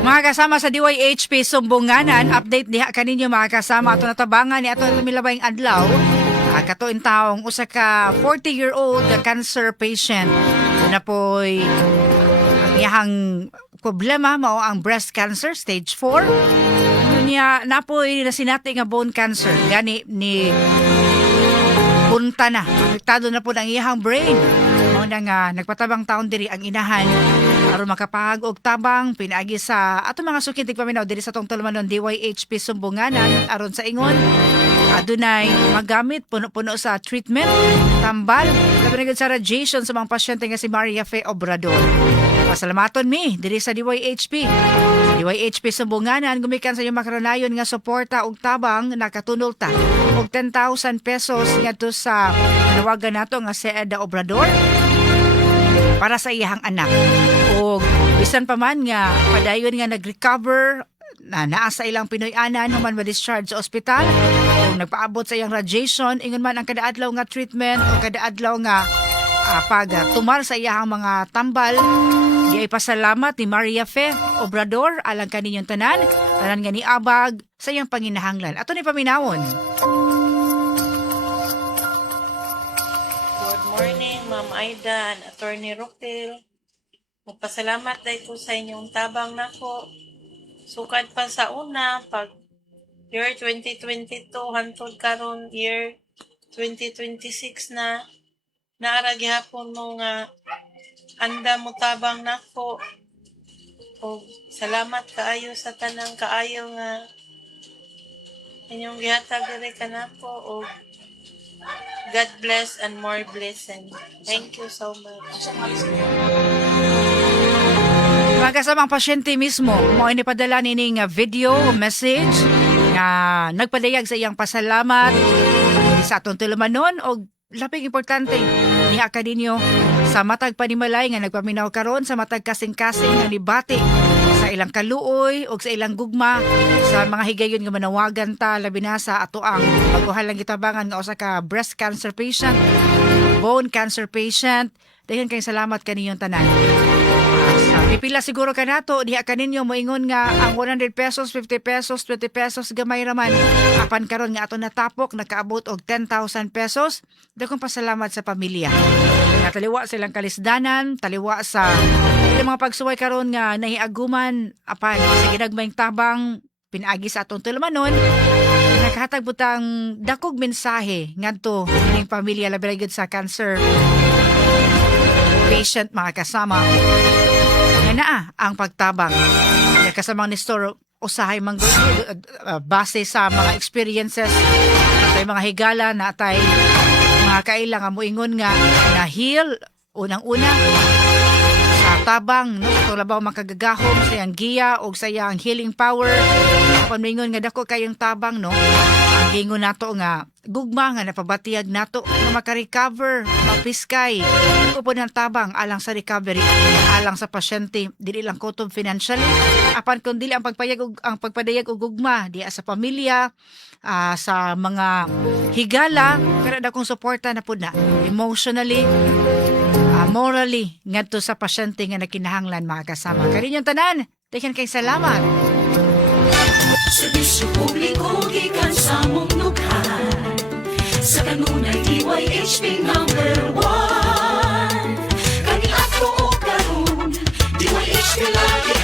Mga kasama sa DYHP Sumbunganan, update diha kaninyo mga kasama ato natabangan ni ato lumilabayng adlaw. Kato in taong usa ka 40-year-old cancer patient. Una po'y ang iyahang problema mao ang breast cancer stage 4. Niya napoy nasinati nga bone cancer gani ni punta na. Apektado na po ang iyahang brain. Mao na nga nagpatabang taon diri ang inahan aron makapahag og tabang pinaagi sa ato mga sukintig paminaw diri sa tong tulumanon DYHP Sumbunganan aron sa ingon adunay magamit puno-puno sa treatment tambal labi na sa radiation sa mga pasyente nga si Maria Fe Obrador. Pasalamaton mi diri sa DYHP. DYHP Sumbunganan gumikan sa iyong makaranayon nga suporta og tabang nakatunol ta og 10,000 pesos ngadto sa nawagan nato nga si Eda Obrador para sa iyahang anak. O bisan pa man nga padayon nga nag-recover na naa sa ilang Pinoy-anan human ma-discharge sa ospital kung nagpaabot sa iyang radiation ingon man ang kadaadlaw nga treatment o kadaadlaw nga pagtumal sa iyahang mga tambal. Di ay pasalamat ni Maria Fe Obrador alang kaninyong tanan nga ni abag sa iyang panginahanglan. Ato ni paminawon. Good morning, Ma'am Aida and Attorney Roquel. Magpasalamat dahil ko sa inyong tabang nako. Sukad pa sa una, pag year 2022, hantod karon year 2026 na, naaragi hapon mo nga anda mo tabang nako. O salamat kaayo sa tanang kaayo nga inyong gihatag diri ka nako. O God bless and more blessing. Thank you so much. Mga kasamang pasyente mismo, mo inipadala nining video message nga nagpadayag sa iyang pasalamat sa atong tulumanon o laping importante niya ka ninyo sa matag panimalay nga nagpaminaw karon sa matag kasing-kasing nga nibati sa ilang kaluoy o sa ilang gugma sa mga higayon nga manawagan ta labi na sa ato ang baguhan lang gitabangan nga usa ka breast cancer patient, bone cancer patient. Dayon kay salamat kaninyong tanan. Pipila siguro ka nato, diha kaninyo moingon nga ang 100 pesos, 50 pesos, 20 pesos gamay raman. Apan karon nga ato natapok nakaabot og 10,000 pesos. Dakong pasalamat sa pamilya. Nataliwa silang kalisdanan, taliwa sa ilang mga pagsuway karon nga nahiaguman apan sa ginagmayng tabang pinaagi sa atong tulumanon. Nakahatag butang dakog mensahe ngadto ining pamilya labi gyud sa cancer patient mga kasama. Naa ang pagtabang. Kasamang Nestor usahay mang base sa mga experiences sa mga higala na tay mga kailangan mo ingon nga na heal unang-una sa tabang no sa labaw makagagahom sa iyang giya o sa iyang healing power. Apan moingon nga dako kayong tabang no ang gingon nato nga gugma nga napabatiyag nato nga makarecover mapiskay upod ng tabang alang sa recovery alang sa pasyente dili lang kutob financially apan kun dili ang pagpadayag og gugma di sa pamilya sa mga higala kada dakong suporta na pud na emotionally morally ngadto sa pasyente nga nakinahanglan mga kasama kaninyong tanan daghang kay salamat. Serbisyo publiko gikan sa mong lugar. Sa kanunay DYHP number 1. Kani ato o karon DYHP lagi